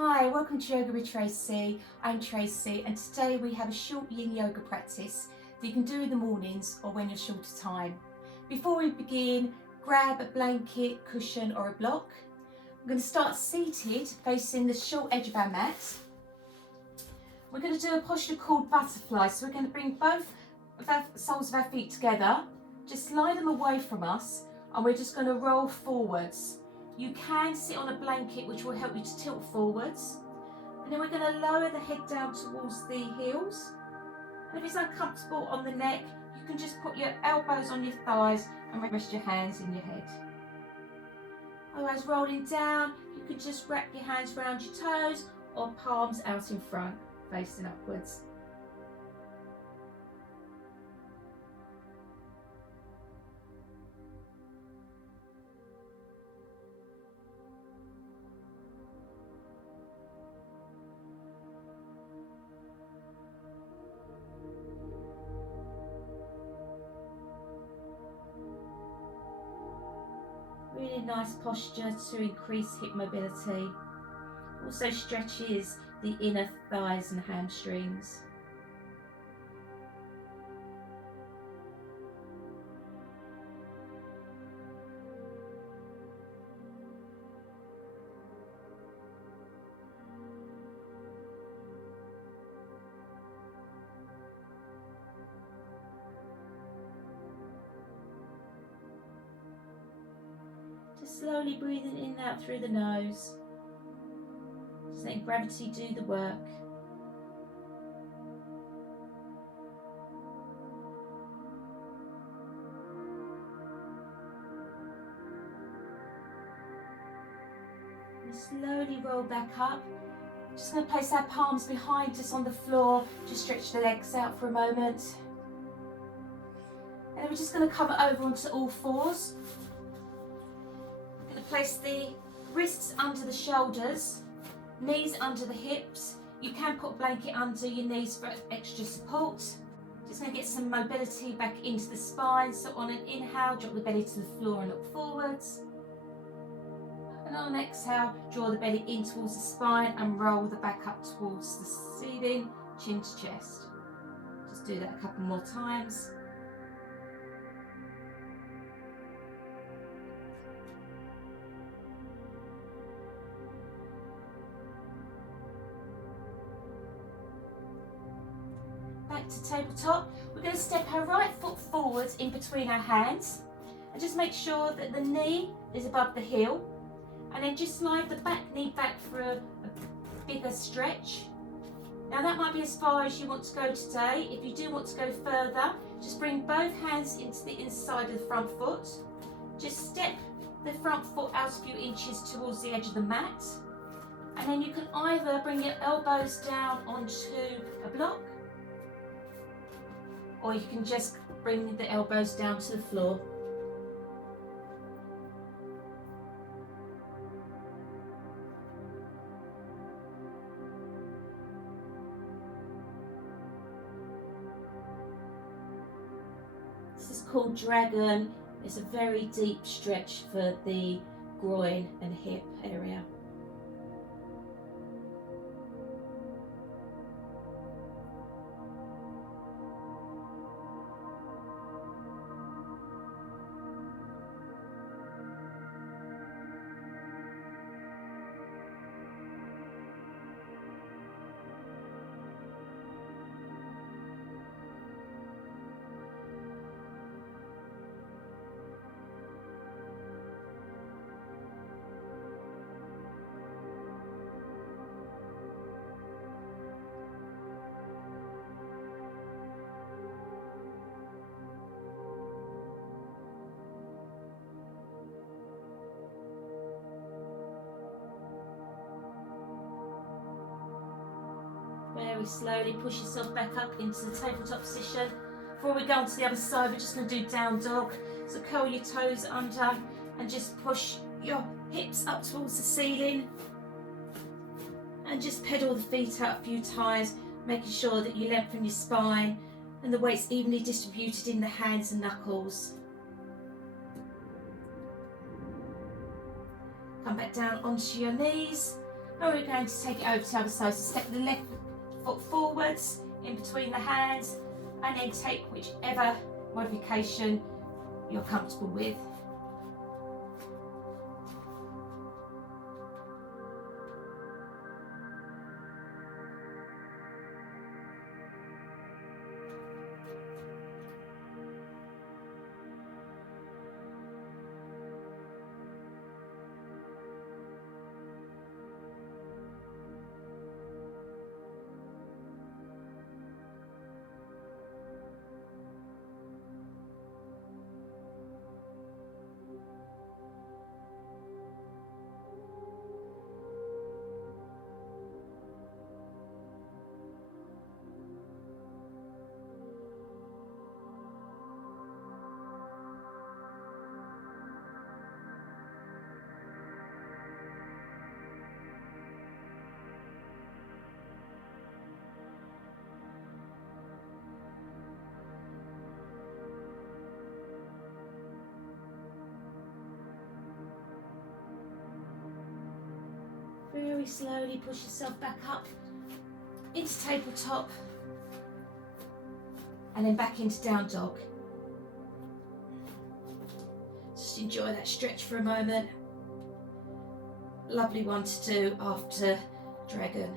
Hi, welcome to Yoga with Tracy. I'm Tracy and today we have a short Yin Yoga practice that you can do in the mornings or when you're short of time. Before we begin, grab a blanket, cushion or a block. We're going to start seated facing the short edge of our mat. We're going to do a posture called butterfly, so we're going to bring both of our soles of our feet together, just slide them away from us and we're just going to roll forwards. You can sit on a blanket which will help you to tilt forwards. And then we're going to lower the head down towards the heels. And if it's uncomfortable on the neck, you can just put your elbows on your thighs and rest your hands in your head. Otherwise, rolling down, you could just wrap your hands around your toes or palms out in front, facing upwards. Really nice posture to increase hip mobility. Also stretches the inner thighs and hamstrings. Slowly breathing in and out through the nose. Just letting gravity do the work. And slowly roll back up. Just going to place our palms behind us on the floor. Just stretch the legs out for a moment. And then we're just going to come over onto all fours. Place the wrists under the shoulders, knees under the hips. You can put a blanket under your knees for extra support. Just going to get some mobility back into the spine. So on an inhale, drop the belly to the floor and look forwards. And on an exhale, draw the belly in towards the spine and roll the back up towards the ceiling, chin to chest. Just do that a couple more times. Back to tabletop. We're going to step our right foot forwards in between our hands and just make sure that the knee is above the heel, and then just slide the back knee back for a bigger stretch. Now that might be as far as you want to go today. If you do want to go further, just bring both hands into the inside of the front foot. Just step the front foot out a few inches towards the edge of the mat, and then you can either bring your elbows down onto a block, or you can just bring the elbows down to the floor. This is called dragon. It's a very deep stretch for the groin and hip area. Very slowly push yourself back up into the tabletop position. Before we go on to the other side, we're just going to do down dog. So curl your toes under and just push your hips up towards the ceiling. And just pedal the feet out a few times, making sure that you lengthen your spine and the weight's evenly distributed in the hands and knuckles. Come back down onto your knees Now we're going to take it over to the other side. So step the left foot forwards in between the hands and then take whichever modification you're comfortable with. Very slowly push yourself back up into tabletop and then back into down dog. Just enjoy that stretch for a moment. Lovely one to do after dragon.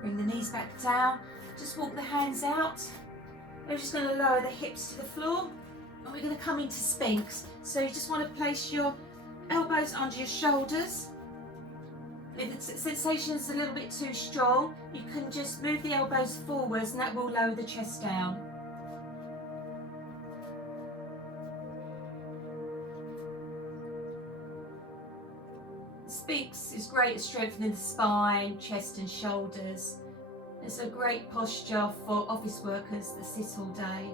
Bring the knees back down, just walk the hands out. We're just going to lower the hips to the floor and we're going to come into Sphinx. So you just want to place your elbows under your shoulders. If the sensation is a little bit too strong, you can just move the elbows forwards and that will lower the chest down. Sphinx is great at strengthening the spine, chest and shoulders. It's a great posture for office workers that sit all day.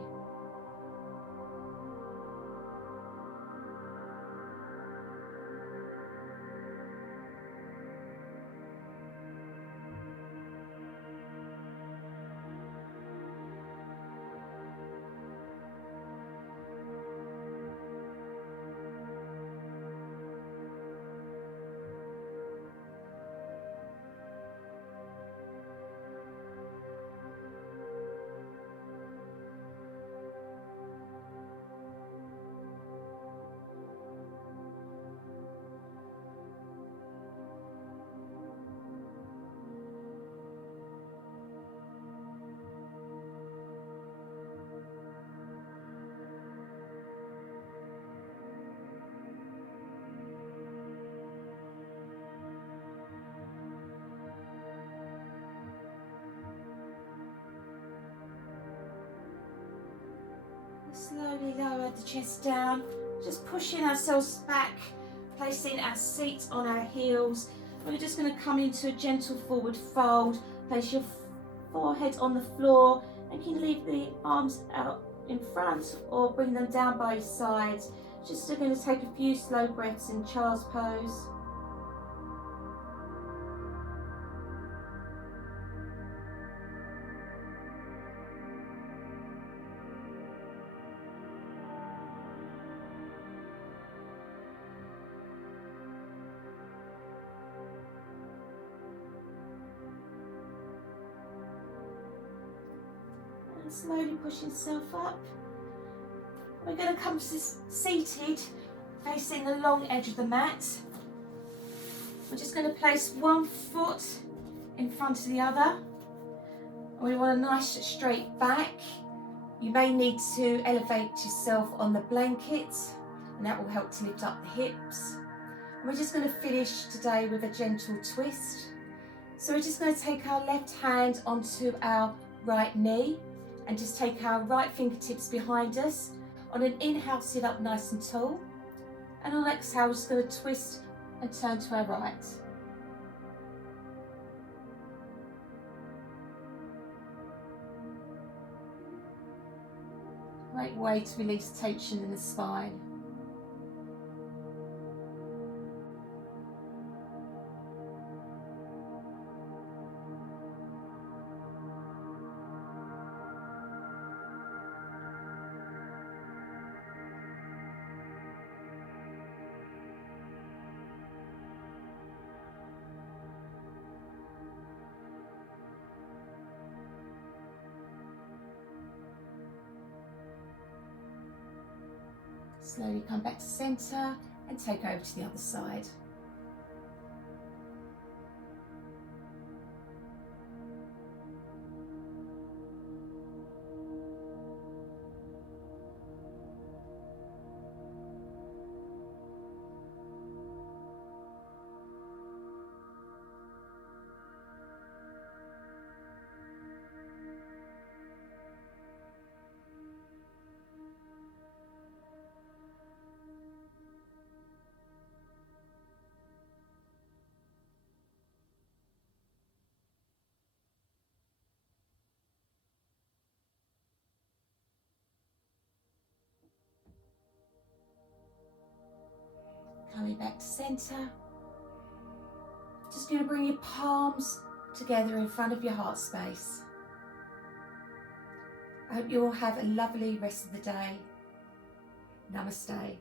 Slowly lower the chest down, just pushing ourselves back, placing our seat on our heels. We're just going to come into a gentle forward fold, place your forehead on the floor and you can leave the arms out in front or bring them down by your sides. Just going to take a few slow breaths in child's pose. And slowly push yourself up. We're going to come seated, facing the long edge of the mat. We're just going to place one foot in front of the other. We want a nice straight back. You may need to elevate yourself on the blanket and that will help to lift up the hips. And we're just going to finish today with a gentle twist. So we're just going to take our left hand onto our right knee and just take our right fingertips behind us. On an inhale, sit up nice and tall. And on exhale, we're just going to twist and turn to our right. Great way to release tension in the spine. Slowly come back to centre and take over to the other side. Coming back to centre. Just going to bring your palms together in front of your heart space. I hope you all have a lovely rest of the day. Namaste.